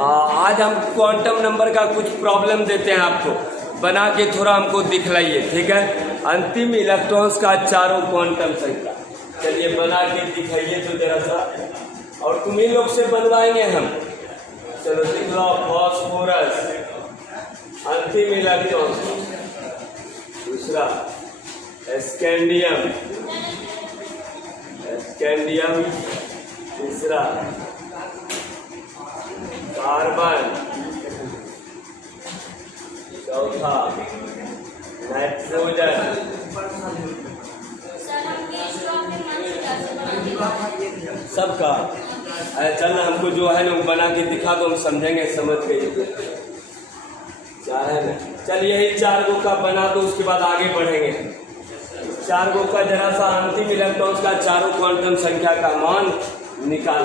आज हम quantum number का कुछ प्रॉब्लम देते हैं आपको, बना के थोड़ा हमको दिखलाइए, ठीक है। अंतिम इलेक्ट्रॉन्स का चारों क्वांटम संख्या, चलिए बना के दिखाइए तो जरा सा, और तुम ही लोग से बनवाएंगे हम। चलो लिख लो, फास्फोरस अंतिम इलेक्ट्रॉन, दूसरा स्कैंडियम, स्कैंडियम तीसरा, कार्बन चौथा, नाइट्रोजन, सबका। चल हमको जो है ना वो बना के दिखा दो, हम समझेंगे, समझ गए क्या है ना। चल यही 4 गो का बना दो, उसके बाद आगे बढ़ेंगे। 4 गो का जरा सा अंतिम इलेक्ट्रॉन्स का चारों क्वांटम संख्या का मान निकाल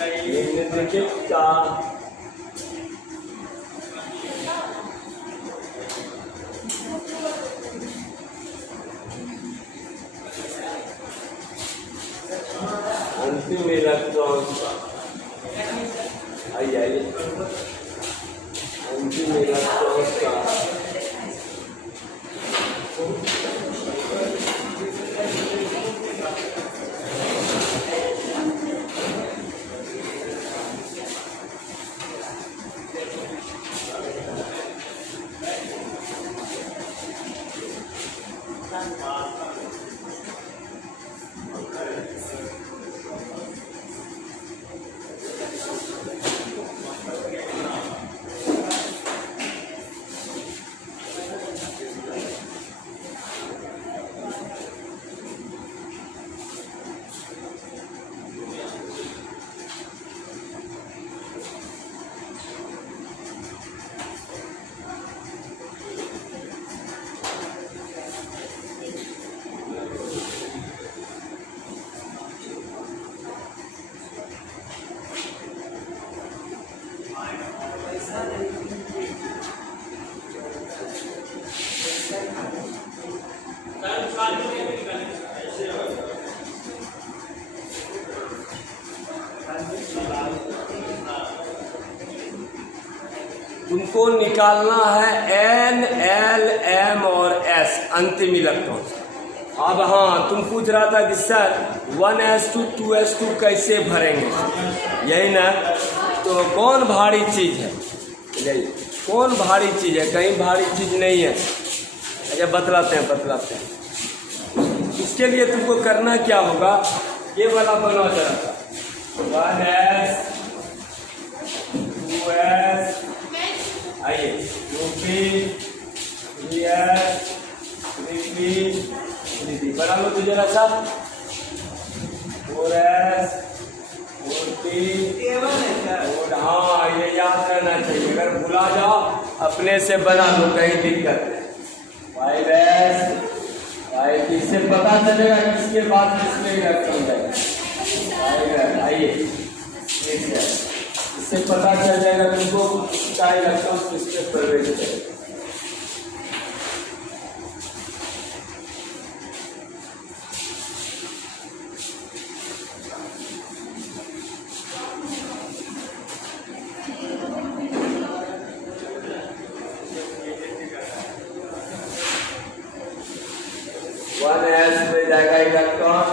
देखिए क्या। अंतिम इलेक्ट्रॉन्स आइए अंतिम इलेक्ट्रॉन्स का तुमको निकालना है N, L, M और S अंतिम इलेक्ट्रॉन। अब हाँ, तुम पूछ रहा था कि सर 1s2 2s2 कैसे भरेंगे, यही ना। तो कौन भारी चीज है, यही कौन भारी चीज है, कहीं भारी चीज नहीं है। अच्छा बतलाते हैं। इसके लिए तुमको करना क्या होगा, ये वाला बना जरा सा, 1s 2s, आइए 2p 3s 3p 3p बना लो तो जरा सा, 4s 4p, और हाँ ये याद रहना चाहिए, अगर भुला जाओ अपने से बना लो, कहीं दिक्कत नहीं। 5s 5, इससे पता चलेगा किसके बाद किसमें इलेक्ट्रॉन जाएगा। आइए इससे पता चल जाएगा तुमको किसका इलेक्ट्रॉन किसके प्रवेश करेगा। वन एस में जाएगा इलेक्ट्रॉन,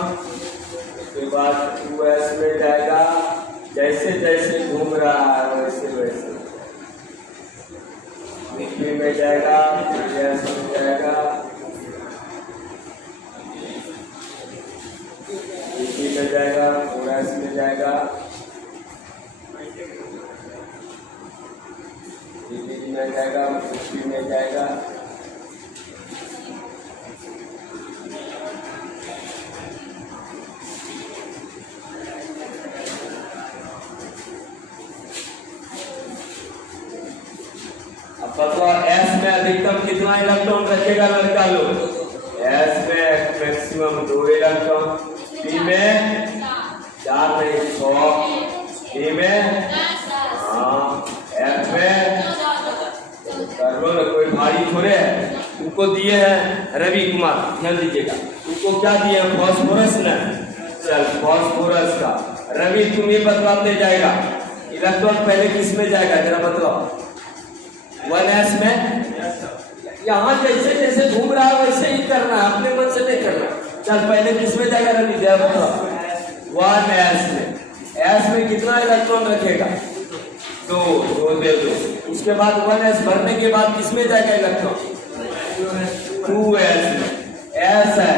उसके बाद 2s में जाएगा, जैसे जैसे घूम रहा है वैसे वैसे 3p में जाएगा, 3s में जाएगा, 3p में जाएगा, 4s में जाएगा, 3p में जाएगा, 4p में जाएगा, एस में अधिकतम कितना इलेक्ट्रॉन रखेगा लड़का लोग, एस में मैक्सिमम 2 इलेक्ट्रॉन, पी में 4 नहीं 6, डी में हाँ, एफ में कार्बन। कोई भारी थोड़े है, उनको दिए हैं रवि कुमार, ध्यान दीजिएगा, उनको क्या दिए हैं, फास्फोरस ना। चल फास्फोरस का रवि तुम्हें बतलाते जाएगा इलेक्ट्रॉन पहले किस में जाएगा जरा बताओ? 1s में। यहाँ जैसे जैसे घूम रहा है वैसे ही करना है, अपने मन से नहीं करना। चल पहले किस में जाएगा रवि जरा बताओ? 1s में। s में कितना इलेक्ट्रॉन रखेगा? 2 दे दो। उसके बाद 1s भरने के बाद किस में जाएगा इलेक्ट्रॉन? 2s में। s है,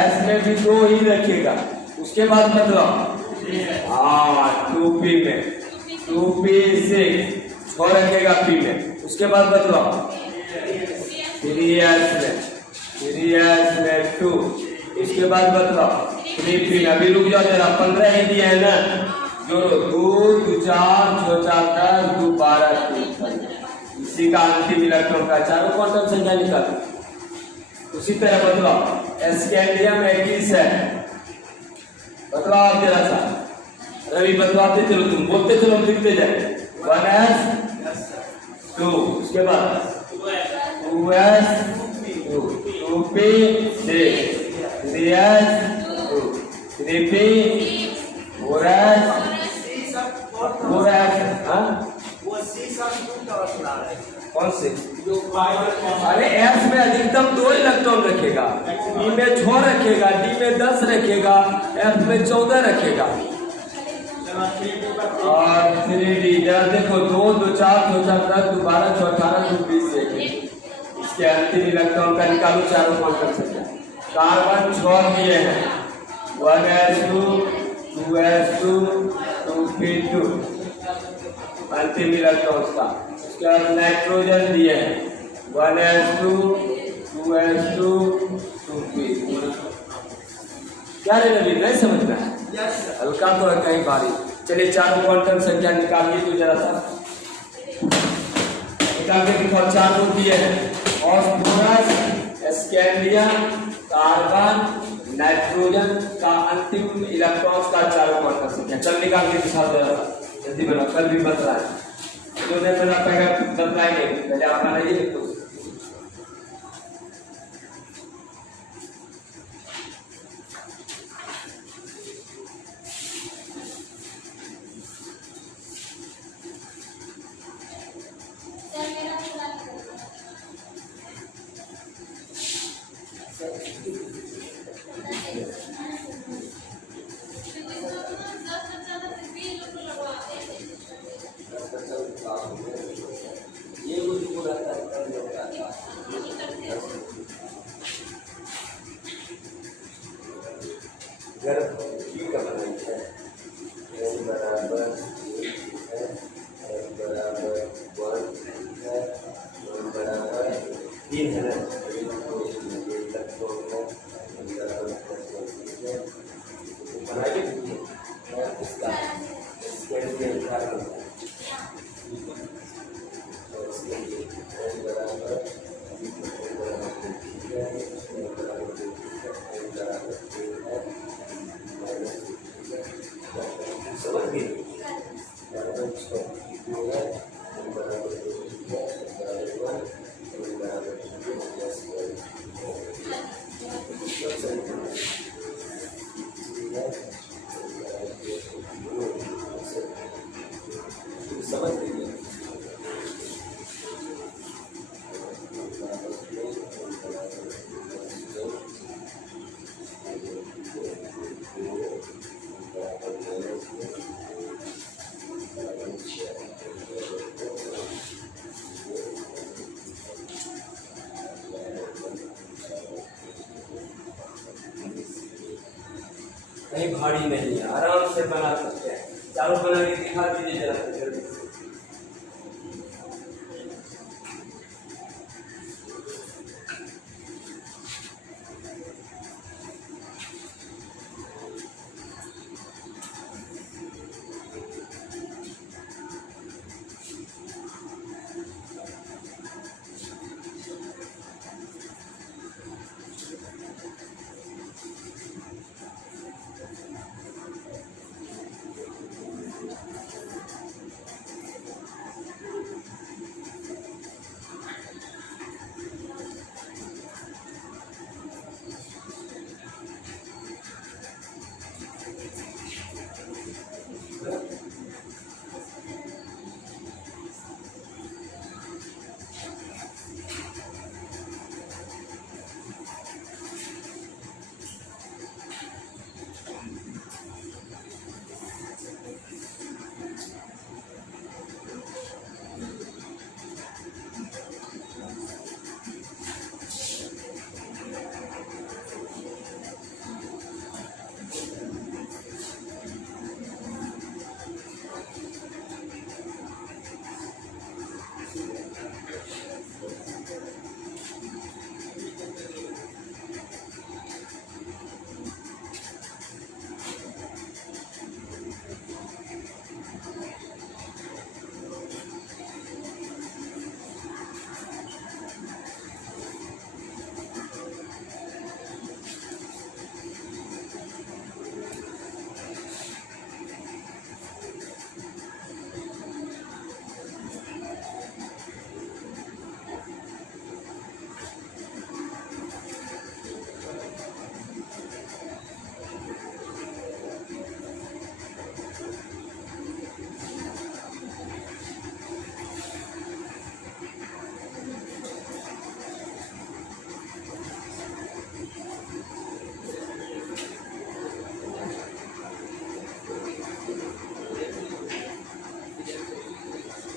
s में भी 2 ही रखेगा। उसके बाद मतलब 2p में 2p6 6 रखेगा p में। उसके बाद बताओ 3s में 2। इसके बाद बताओ 3p में। अभी रुक जाओ जरा, 15 ही दिए है ना, जोड़ो 2 2 4 6 4 10 2 12 3 15। इसी का अंतिम इलेक्ट्रॉन का चारों क्वांटम संख्या निकालो। उसी तरह बतलाओ स्कैंडियम 21 है, बतलाओ आप जरा सा। रवि बतलाते चलो, तुम बोलते चलो, हम लिखते जाए। 1s 2, उसके बाद 2s 2 2p6 3s 2 3p 4s 4s। कौन से? अरे s में अधिकतम 2 इलेक्ट्रॉन रखेगा, e में 6 रखेगा, d में 10 रखेगा, f में 14 रखेगा। और 3d जरा देखो 2 2 4 2 4 10 2 12 2 18 2 20 1। इसके अंतिम इलेक्ट्रॉन का निकालो चारों क्वांटम संख्या। कार्बन 6 दिए हैं, 1s2 2s2 2p2 अंतिम इलेक्ट्रॉन का। उसके बाद नाइट्रोजन दिए हैं, 1s2 2s2 2p2। क्या रे नबी, नहीं समझ में? हल्का तो है कहीं भारी। चलिए चारों क्वांटम संख्या निकालिए तो जरा सा निकाल के दिखाओ। 4 लोग दिए हैं, फास्फोरस, स्कैंडियम, कार्बन, नाइट्रोजन का अंतिम इलेक्ट्रॉन का चारों क्वांटम संख्या। चल निकाल के दिखाओ जरा सा, जल्दी बनाओ, कल भी बतला है जो नहीं बना पाएगा बतलाएंगे, पहले आप बनाइए तो। ये कुछ पूरा घर की का बनाई है बराबर बराबर 1 है बराबर 3 है ना, इसका समझ लीजिए। कहीं भारी नहीं है, आराम से बना सकते हैं। चारों बना के दिखा दीजिए जरा जल्दी से।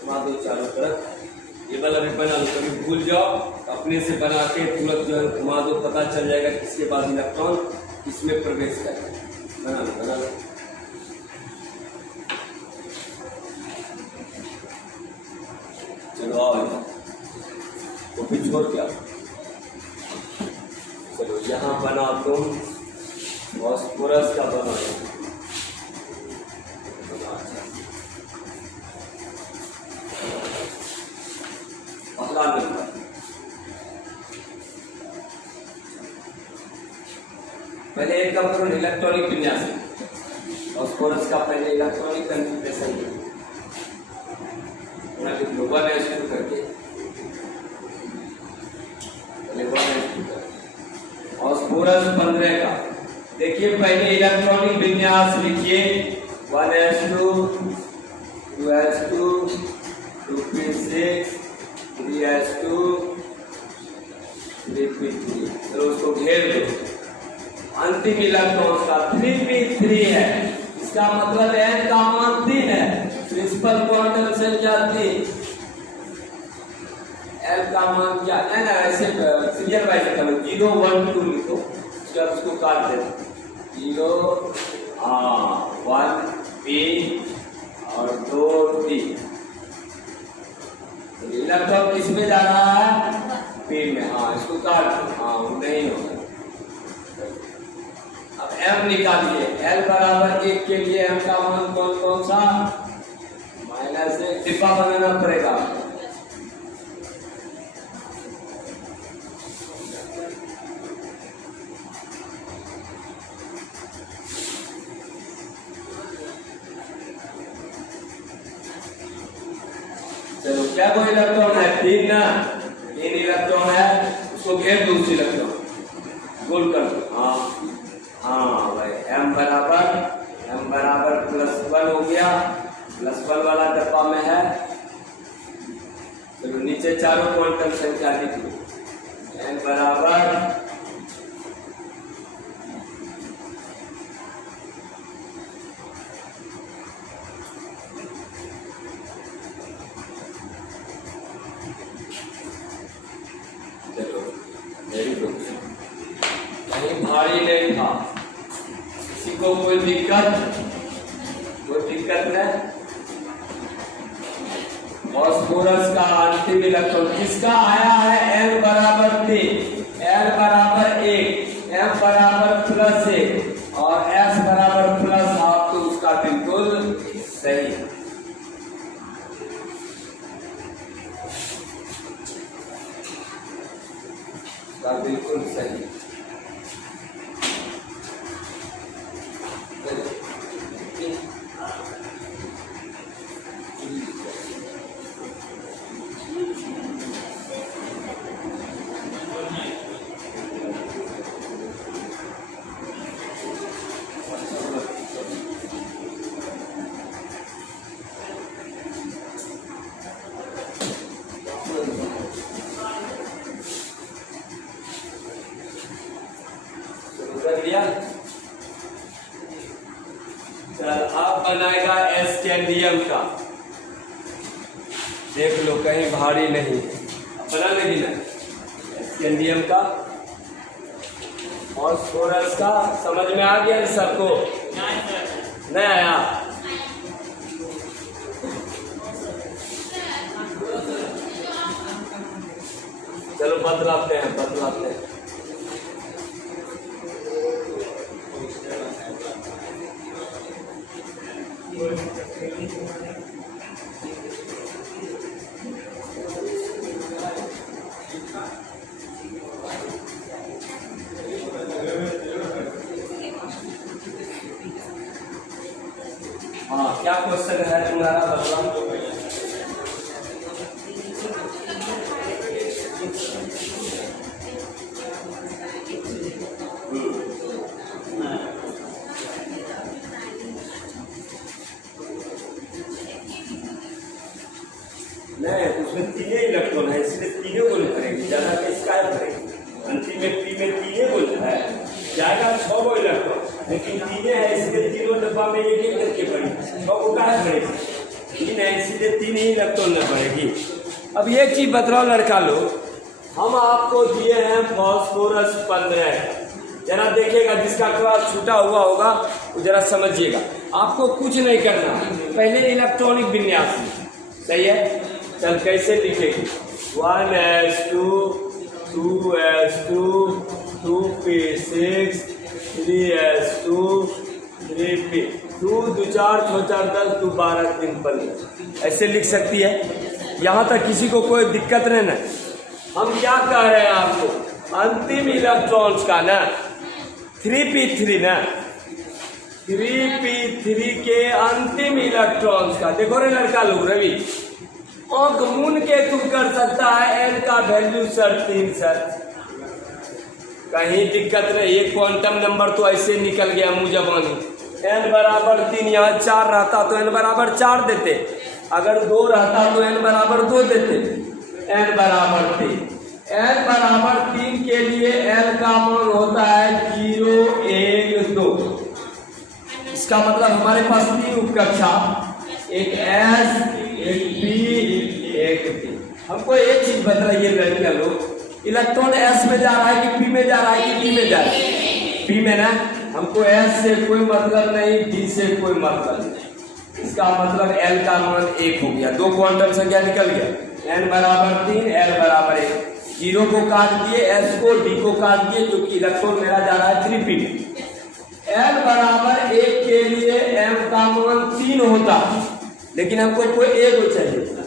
घुमा दो चारों तरफ। ये वाला भी बना लो, कभी भूल जाओ अपने से बना के तुरंत जो है घुमा दो, पता चल जाएगा किसके बाद इलेक्ट्रॉन किसमें प्रवेश करेगा। बना लो बना लो। चलो आओ, वो भी छोड़ क्या। चलो यहाँ बना तुम फॉस्फोरस का बना लो। पहला नंबर पहले एक काम करो, इलेक्ट्रॉनिक विन्यास फॉस्फोरस का पहले इलेक्ट्रॉनिक कन्फिग्रेशन लिख लो 1s2 करके, पहले 1s2 फॉस्फोरस 15 का। देखिए पहले इलेक्ट्रॉनिक विन्यास लिखिए 1s2 2s2 2p6 3s2 3p3। चलो उसको घेर दो। अंतिम इलेक्ट्रॉन का 3p3 है, इसका मतलब n का मान 3 है। प्रिंसिपल क्वांटम संख्या 3, l का मान क्या है ना, ऐसे सीरियल वाइज करो 0 1 2 लिखो, उसके बाद उसको काट देना 0 1 p और 2 t। इलेक्ट्रॉन किस में जा रहा है, p में। हाँ इसको काट दो, हाँ नहीं होगा। अब m निकालिए, l बराबर 1 के लिए m का मान कौन कौन सा, -1 डिब्बा बनाना पड़ेगा। चलो क्या कोई इलेक्ट्रॉन है, 3 ना, 3 इलेक्ट्रॉन है, उसको घेर दो उस इलेक्ट्रॉन, गोल कर दो। हाँ हाँ भाई m बराबर +1 हो गया, +1 वाला डब्बा में है। चलो नीचे चारों क्वांटम संख्या लिख लो, n बराबर कहीं भारी नहीं था, किसी को कोई दिक्कत नहीं। फॉस्फोरस का अंतिम इलेक्ट्रॉन किसका आया है, n बराबर 3, l बराबर 1, m बराबर +1 और s बराबर +1, तो उसका बिल्कुल सही है। बिल्कुल सही। चल अब बनाएगा स्कैंडियम का, देख लो कहीं भारी नहीं, बना लेगी ना स्कैंडियम का। फॉस्फोरस का समझ में आ गया सबको, नहीं आया। चलो बतलाते हैं। हाँ क्या क्वेश्चन है तुम्हारा, बतलाओ। नहीं उसमें 3 इलेक्ट्रॉन है, इसलिए 3 को करेंगे, ज्यादा किसका करेंगे। अंतिम में पी में 3 को है, जाएगा 6 को इलेक्ट्रॉन, लेकिन 3 है इसलिए 3 डब्बा में 1 करके पड़ी, 6 को कहा पड़ेगी। तीन है इसीलिए तीन ही इलेक्ट्रॉन में पड़ेगी। अब एक चीज बतलाओ लड़का लोग, हम आपको दिए हैं फास्फोरस 15, जरा देखिएगा जिसका क्लास छूटा हुआ होगा वो जरा समझिएगा। आपको कुछ नहीं करना, पहले इलेक्ट्रॉनिक विन्यास, सही है। चल कैसे लिखेगी, 1s2 2s2 2p6 3s2 3p 2 2 4 6 4 10 2 12 3 15 ऐसे लिख सकती है। यहाँ तक किसी को कोई दिक्कत नहीं ना। हम क्या कह रहे हैं आपको, अंतिम इलेक्ट्रॉन्स का ना 3p3 ना 3p3 के अंतिम इलेक्ट्रॉन्स का देखो रे लड़का लोग, रवि आंख मून के तुम कर सकता है एन का वैल्यू सर 3 सर, कहीं दिक्कत नहीं। ये क्वांटम नंबर तो ऐसे निकल गया मुंह जबानी, एन बराबर 3, यहाँ 4 रहता तो एन बराबर 4 देते, अगर 2 रहता तो एन बराबर 2 देते, एन बराबर 3। एन बराबर 3 के लिए एन का मान होता है 0 1 2। इसका मतलब हमारे पास 3 उपकक्षा, एक एस एक पी एक टी। हमको एक चीज बताइए लड़कियां लोग, इलेक्ट्रॉन एस में जा रहा है कि पी में जा रहा है कि डी में जा रहा है? पी में ना। हमको एस से कोई मतलब नहीं, डी से कोई मतलब नहीं। इसका मतलब एल का मान 1 हो गया, 2 क्वांटम संख्या निकल गया, एन बराबर 3 एल बराबर 1। 0 को काट दिए, एस को डी को काट दिए, क्योंकि इलेक्ट्रॉन मेरा जा रहा है 3p में। एल बराबर 1 के लिए एम का मान 3 होता, लेकिन हमको कोई एक हो चाहिए।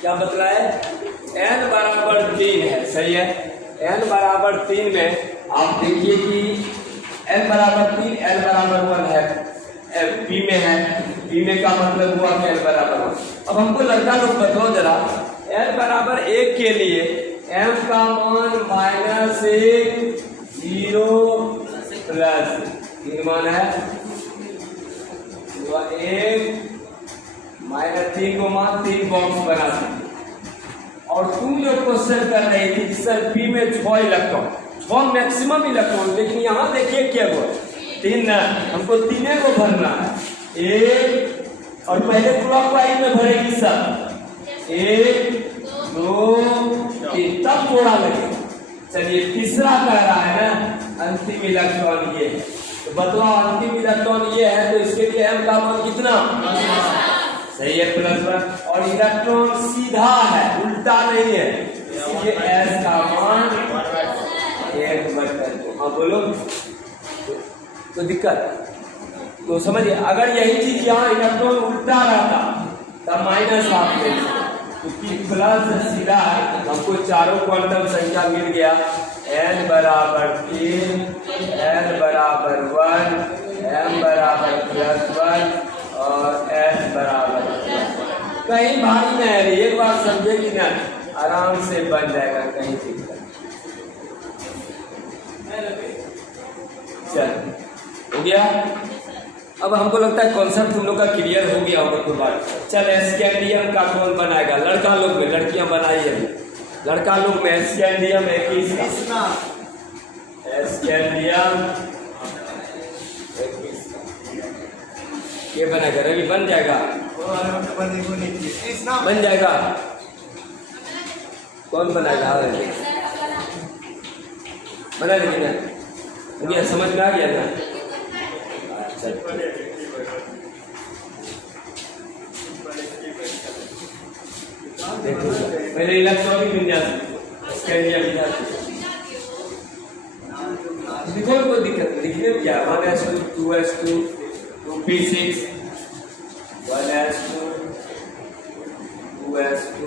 क्या बतलाए? n बराबर 3 है, सही है। n बराबर 3 में आप देखिए कि n बराबर 3, l बराबर 1 है, b में है, b में का मतलब हुआ कि l बराबर 1। अब हमको लड़का लोग बताओ जरा, l बराबर 1 के लिए m का मान -1, 0 प्लस 3 मान है, 1 -3 को मान 3 बॉक्स बना सकते। और तुम जो क्वेश्चन कर रही थी सर पी में 6 इलेक्ट्रॉन, 6 मैक्सिमम इलेक्ट्रॉन, लेकिन यहाँ देखिए क्या हुआ 3 ना, हमको 3 को भरना है। 1 और पहले क्लॉकवाइज में भरेगी सब, 1 2 3 तब थोड़ा लगेगा। चलिए तीसरा कह रहा है ना अंतिम इलेक्ट्रॉन ये है, तो बतलाओ अंतिम इलेक्ट्रॉन ये है तो इसके लिए m का मान कितना? सही है, +1। और इलेक्ट्रॉन सीधा है, उल्टा नहीं है, इसलिए s का मान 1/2। हाँ बोलो, तो दिक्कत तो समझिए, अगर यही चीज यहाँ इलेक्ट्रॉन उल्टा रहता तब माइनस हाफ ले, क्योंकि प्लस सीधा है। हमको चारों क्वांटम संख्या मिल गया, n बराबर 3, l बराबर 1, m बराबर +1 और s बराबर 1। कहीं भारी नहीं है, एक बार समझे कि ना आराम से बन जाएगा, कहीं दिक्कत। चल हो गया। अब हमको लगता है कॉन्सेप्ट तुम लोग का क्लियर हो गया होगा कोई बात। चल स्कैंडियम का कौन बनाएगा? लड़का लोग में, लड़कियां बनाई है। लड़का लोग में स्कैंडियम 21 का, स्कैंडियम 21 ये बनेगा। रवि बन जाएगा, बन जाएगा। कौन बनाएगा? बना देंगे ना, मुझे समझ में आ गया ना। देखो पहले इलेक्ट्रॉनिक विन्यास देखो, कोई दिक्कत नहीं, लिखने में क्या 1s2 2s2 2p6 1s2 2s2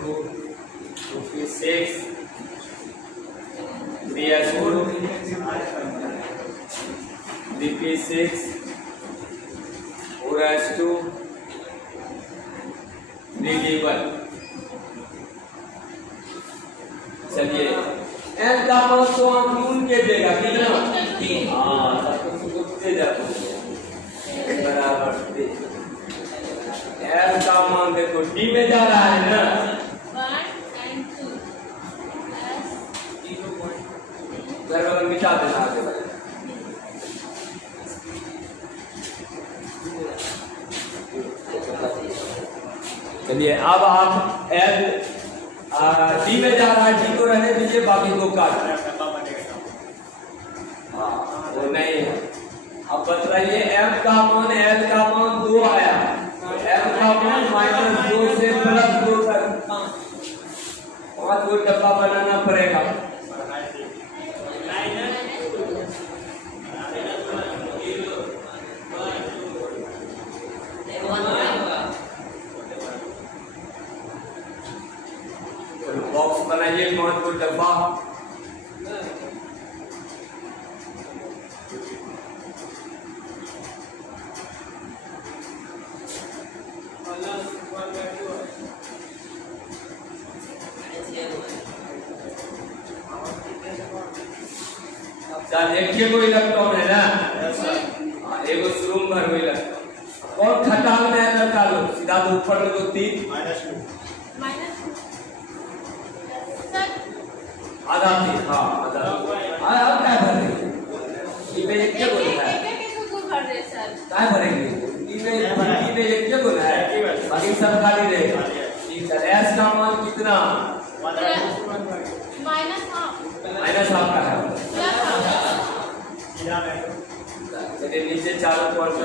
2p6 3s2 3p6 4s2 3d1। चलिए n का मान तो आप ढूंढ के देगा कितना? 3। हाँ सबको दे जाते बराबर 3। n का मान देखो d में जा रहा है ना, 1 and 2 घर मिटा देना आगे बढ़े। चलिए अब आप डी में जा रहा है, डी को रहने दीजिए, बाकी को काट। हाँ वो नहीं है। अब बतलाइए m का मान, l का मान 2 आया, m का मान -2 से +2 तक 5 को डब्बा बनाना पड़ेगा। बॉक्स बनाइए 5 को डब्बा। चल एक को इलेक्ट्रॉन है ना, एगो शुरू में हो इलेक्ट्रॉन। और खटाल में है लड़का लोग, सीधा तो ऊपर में तो 3 आधा 3। हाँ आधा अब क्या भरेंगे? इमे एक क्या बोलना है? क्या भरेंगे? इमे एक क्या बोलना है? बाकी सब खाली रहेगा। ठीक है, s का मान कितना? -1/2 का है। चलिए नीचे चारों क्वांटम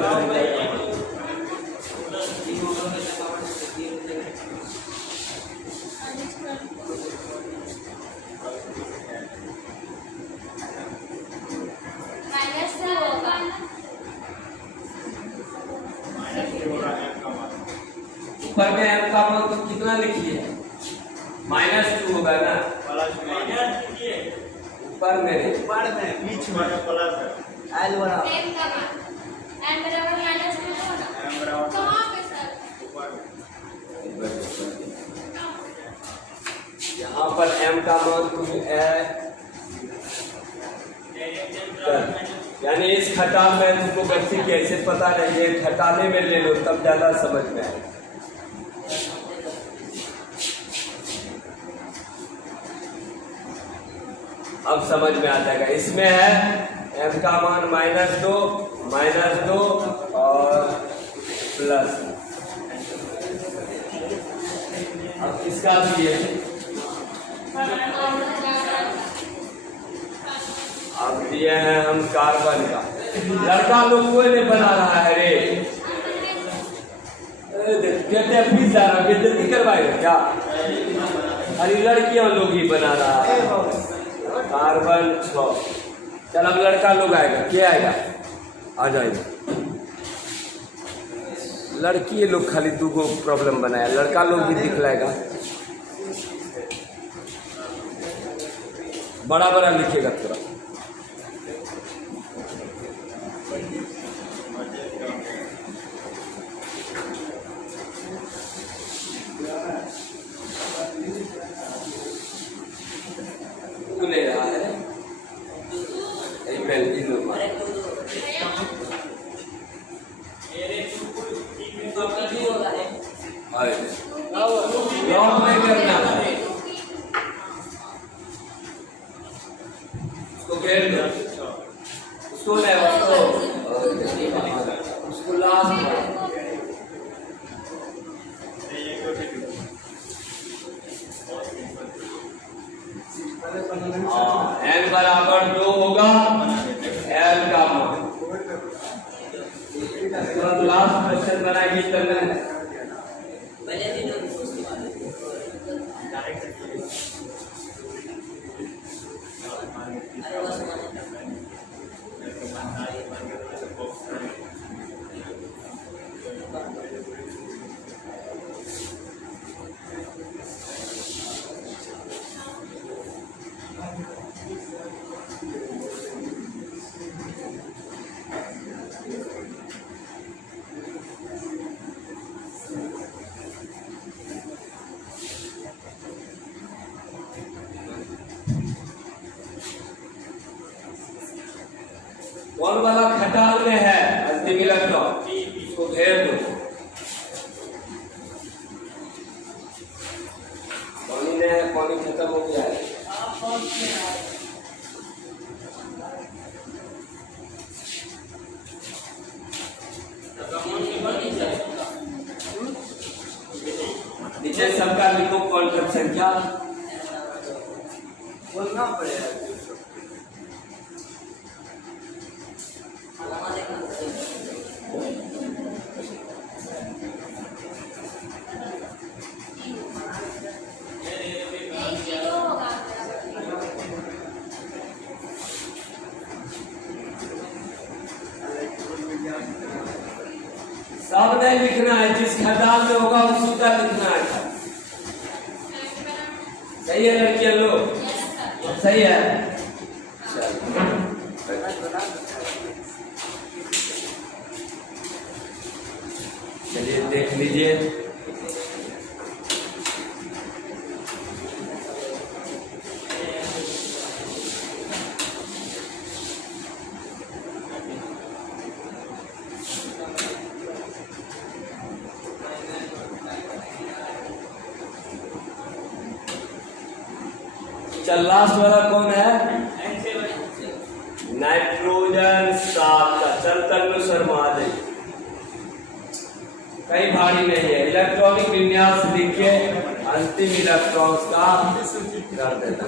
ऊपर में m का मान तो कितना लिखिए? -2 होगा ना, ऊपर में बीच में प्लस है एल बराबर m का मान n बराबर -2 होगा m बराबर कहाँ पे सर ऊपर यहाँ पर m का मान कुछ है, यानी इस खटाल में तुमको गलती कैसे पता नहीं है, खटाले में ले लो तब ज्यादा समझ में आए। अब समझ में आ जाएगा। इसमें है m का मान -2 और प्लस। अब इसका भी है, अब दिए हैं हम कार्बन का। लड़का लोग कोई नहीं बना रहा है रे, कहते फीस जा रहा, बेइज्जती करवाएगा क्या? अरे लड़कियां लोग ही बना रहा है। कार्बन 6। चल अब लड़का लोग आएगा, क्या आएगा? आ जाएगा। लड़की लोग खाली 2 गो प्रॉब्लम बनाया, लड़का लोग भी दिखलाएगा। बड़ा बड़ा लिखेगा थोड़ा। ले रहा है लॉन्ग में करना है, उसको घेर दो, उसको ले उसको लास्ट n बराबर 2 होगा, l का मान। लास्ट क्वेश्चन बनाएगी करना है। कौन वाला खटाल में है अंतिम इलेक्ट्रॉन, उसको घेर दो। पानी में है, पानी खत्म हो गया है। नीचे सबका लिखो क्वांटम संख्या बोलना पड़ेगा। सब नहीं लिखना है, जिस खटाल में होगा उसी का लिखना है। सही है लड़कियां लोग? सही है। चलिए देख लीजिए। चल लास्ट वाला कौन है? नाइट्रोजन 7 का। चल तन्नु शर्मा आ जाइए, कहीं भारी नहीं है। इलेक्ट्रॉनिक विन्यास लिख के अंतिम इलेक्ट्रॉन्स का कर देना।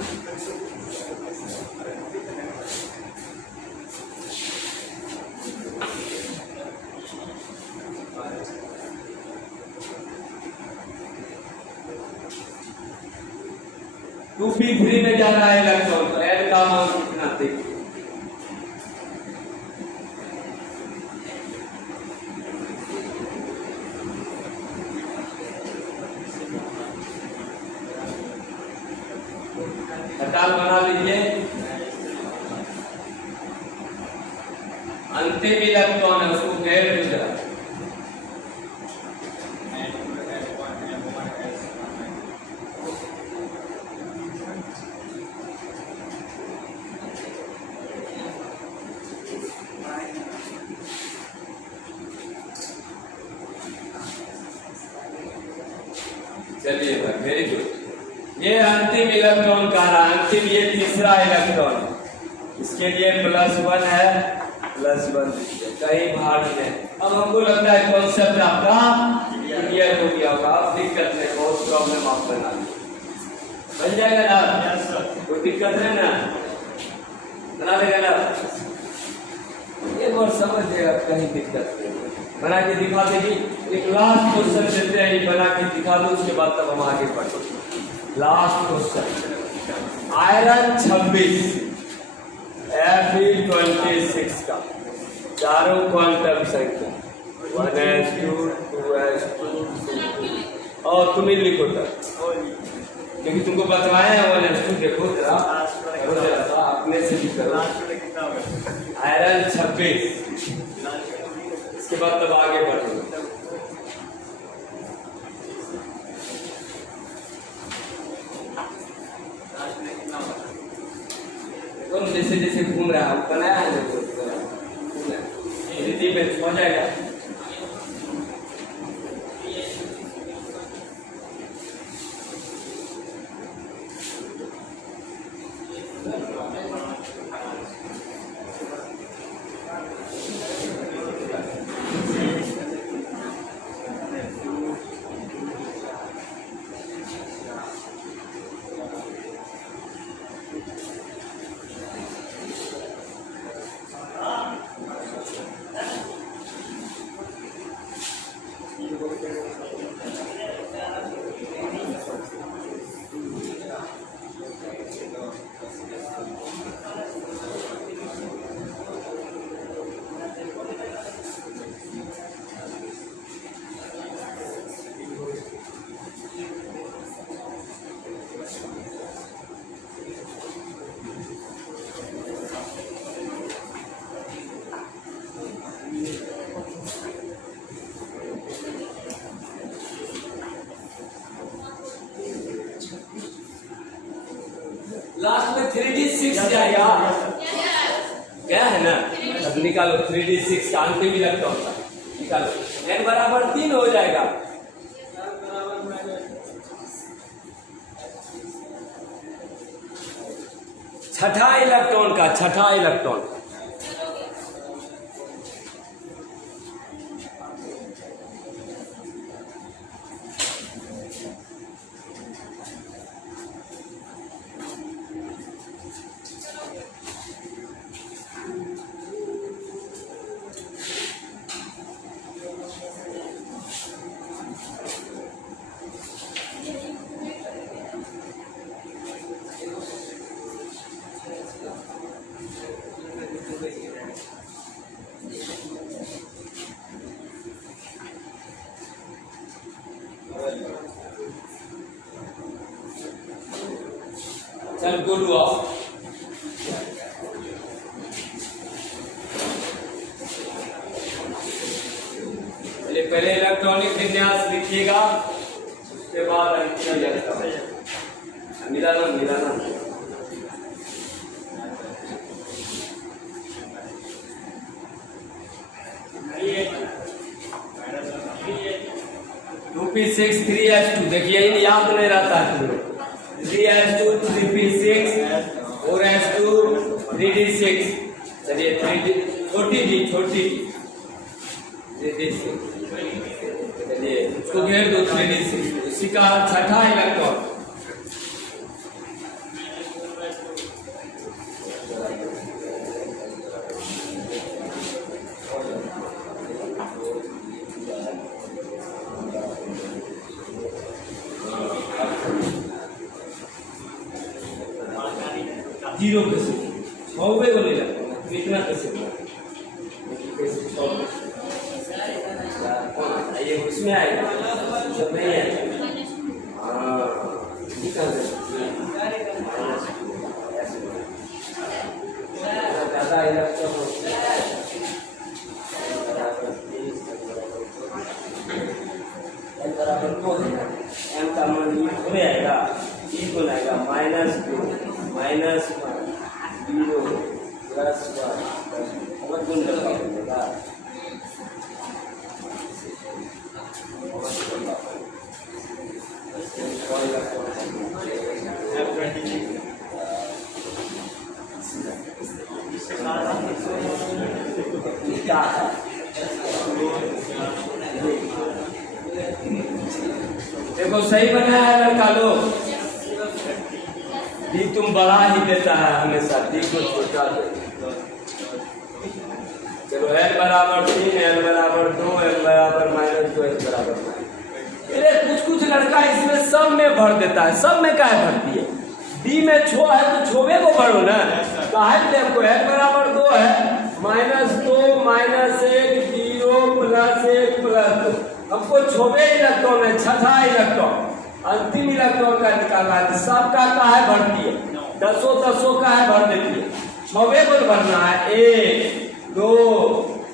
टू पी फ्री में जा रहा है इलेक्ट्रॉन, तो एल का मान कितना देखिए। खटाल बना लीजिए। अंतिम इलेक्ट्रॉन है, उसको घेर दो जरा। चलिए भाई, वेरी गुड। ये अंतिम इलेक्ट्रॉन कह रहा है, अंतिम ये तीसरा इलेक्ट्रॉन, इसके लिए +1 है, +1 कहीं बाहर नहीं। अब हमको लगता है कॉन्सेप्ट आपका क्लियर हो गया होगा। अब दिक्कत नहीं, बहुत प्रॉब्लम आप बना बन जाएगा ना, कोई दिक्कत है ना, बना देगा ना, एक बार समझ जाएगा, कहीं दिक्कत नहीं। बना के दिखा देगी। एक लास्ट क्वेश्चन देते हैं, बना के दिखा दो, उसके बाद तब हम आगे बढ़ते। लास्ट क्वेश्चन, आयरन 26 Fe26 का चारों क्वांटम संख्या 1s2 2s2 और तुम ही लिखो तक, क्योंकि तुमको बतलाया है 1s2। देखो जरा अपने से भी करो। आयरन 26, इसके बाद तब आगे बढ़ेंगे। तुम जैसे जैसे घूम रहा है, बनाया है हिंदी में हो जाएगा। लास्ट में 3d6 जाएगा, क्या है ना। अब निकालो 3d6 का अंतिम इलेक्ट्रॉन का निकालो, n बराबर 3 हो जाएगा। छठा इलेक्ट्रॉन का, छठा इलेक्ट्रॉन चल गोलू आओ। पहले इलेक्ट्रॉनिक विन्यास लिखिएगा, उसके बाद मिलाना मिलाना। टू पी 6 3s2, देखिए इन याद नहीं रहता है। 3s2 3p6 4s2 3d6। चलिए 3d छोटी डी 3d6। चलिए उसको घेर दो 3d6। इसी का छठा इलेक्ट्रॉन जीरो कैसे 6 को ले जाते हैं, इतना कैसे ये उसमें आएगा, सब नहीं आएगा। हाँ दृष्टिकोण आएगा -2 -1 0 +1 और गुण डब्बा बनेगा। देखो सही बना है लड़का लोग। डी तुम बढ़ा ही देता है हमेशा, डी को छोटा दे। चलो n बराबर 3, n बराबर 2, n बराबर -2, n बराबर 9। अरे कुछ लड़का इसमें सब में भर देता है, सब में काहे भरती है? डी में छो है तो छोबे को भरो ना। काहे के हमको n बराबर 2 है, -2 -1 0 +1 +2। हमको छोबे इलेक्ट्रॉन है, छठा इलेक्ट्रॉन अंतिम इलेक्ट्रॉन का निकालना है। सबका काहे भरती है? 10 का है भर देती है। छोबे को भरना है 1 2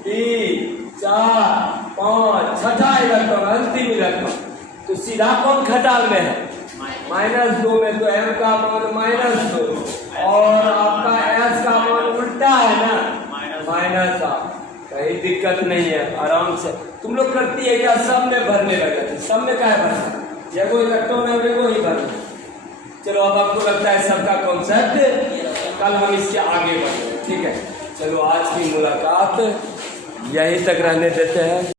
3 4 5 छठा इलेक्ट्रॉन अंतिम इलेक्ट्रॉन। तो सीधा कौन खटाल में है? -2 में। तो m का मान -2 और आपका s का मान उल्टा है ना, -8। कहीं दिक्कत नहीं है, आराम से तुम लोग करती है क्या? सब में भरने लगे, सब में क्या है भरना? एगो इलेक्ट्रॉन है एगो ही भरना। चलो अब आपको लगता है सबका कॉन्सेप्ट, कल हम इससे आगे बढ़ेंगे, ठीक है। चलो आज की मुलाकात यहीं तक रहने देते हैं।